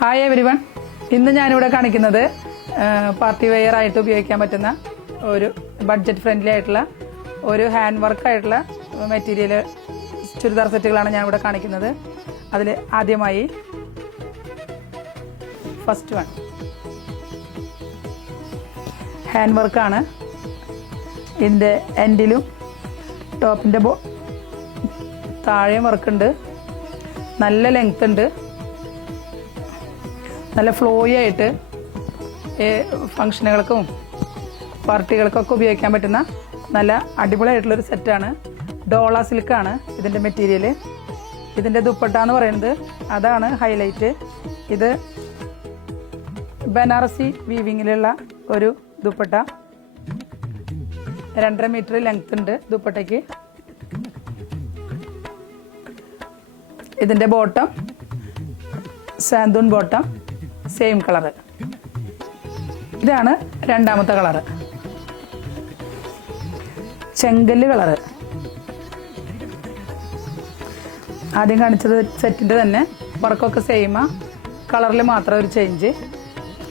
Hi everyone, ഇന്ന് ഞാനിവിടെ കാണിക്കുന്നത് പാർട്ടി വെയർ ആയിട്ട് ഉപയോഗിക്കാൻ പറ്റുന്ന ഒരു ബഡ്ജറ്റ് ഫ്രണ്ട്ലി ആയിട്ടുള്ള ഒരു ഹാൻഡ് വർക്ക് ആയിട്ടുള്ള മെറ്റീരിയൽ ചുരിദാർ സെറ്റുകളാണ് ഞാനിവിടെ കാണിക്കുന്നത്. അതിൽ ആദ്യമായി ഫസ്റ്റ് വൺ ഹാൻഡ് വർക്കാണ്. ഇതിൻ്റെ എൻഡിലും ടോപ്പിൻ്റെ താഴെയും വർക്കുണ്ട്. നല്ല ലെങ്ത് ഉണ്ട്. നല്ല ഫ്ലോയി ആയിട്ട് ഫങ്ഷനുകൾക്കും പാർട്ടികൾക്കൊക്കെ ഉപയോഗിക്കാൻ പറ്റുന്ന നല്ല അടിപൊളിയായിട്ടുള്ളൊരു സെറ്റാണ്. ഡോള സിൽക്കാണ് ഇതിൻ്റെ മെറ്റീരിയൽ. ഇതിൻ്റെ ദുപ്പട്ട എന്ന് പറയുന്നത് അതാണ് ഹൈലൈറ്റ്. ഇത് ബനാറസി വീവിങ്ങിലുള്ള ഒരു ദുപ്പട്ട. 2.5 മീറ്റർ ലെങ്ത് ഉണ്ട് ദുപ്പട്ടയ്ക്ക്. ഇതിൻ്റെ bottom santoon bottom, same colour. ഇതാണ് രണ്ടാമത്തെ കളറ്, ചെങ്കല്ല് കളറ്. ആദ്യം കാണിച്ചത് സെറ്റിൻ്റെ തന്നെ വർക്കൊക്കെ സെയിമാ, കളറിൽ മാത്രം ഒരു ചേഞ്ച്.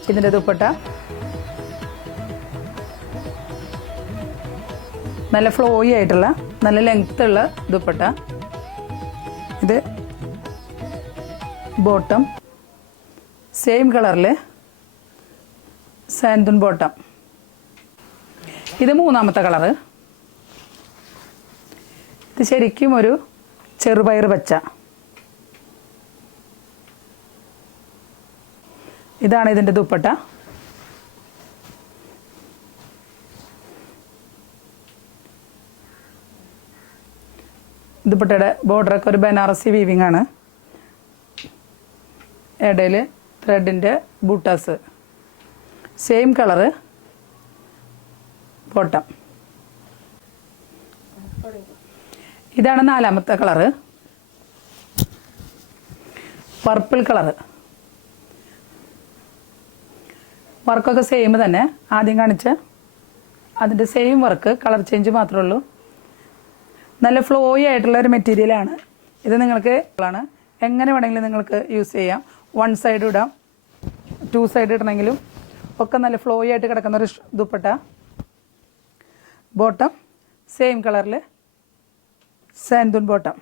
ഇതിൻ്റെ ദുപ്പട്ട നല്ല ഫ്ലോയി ആയിട്ടുള്ള നല്ല ലെങ്ത് ഉള്ള ദുപ്പട്ട. ഇത് ബോട്ടം സെയിം കളറിൽ സാന്തൂൺ ബോട്ടം. ഇത് മൂന്നാമത്തെ കളറ്. ഇത് ശരിക്കും ഒരു ചെറുപയർ പച്ച. ഇതാണ് ഇതിൻ്റെ ദുപ്പട്ട. ദുപ്പട്ടയുടെ ബോർഡറൊക്കെ ഒരു ബനാറസി വീവിംഗ് ആണ്. ഇടയിൽ ത്രെഡിൻ്റെ ബൂട്ടാസ്, സെയിം കളറ് ബോട്ടം. ഇതാണ് നാലാമത്തെ കളറ്, പർപ്പിൾ കളറ്. വർക്കൊക്കെ സെയിം തന്നെ. ആദ്യം കാണിച്ച അതിൻ്റെ സെയിം വർക്ക്, കളർ ചേഞ്ച് മാത്രമേ ഉള്ളൂ. നല്ല ഫ്ലോയി ആയിട്ടുള്ള ഒരു മെറ്റീരിയലാണ് ഇത്. നിങ്ങൾക്ക് എങ്ങനെ വേണമെങ്കിലും നിങ്ങൾക്ക് യൂസ് ചെയ്യാം. 1 സൈഡ് ഇടാം, 2 സൈഡ് ഇടണമെങ്കിലും ഒക്കെ നല്ല ഫ്ലോയി ആയിട്ട് കിടക്കുന്ന ഒരു ദുപ്പട്ട. ബോട്ടം സെയിം കളറിൽ സാന്തൂൺ ബോട്ടം.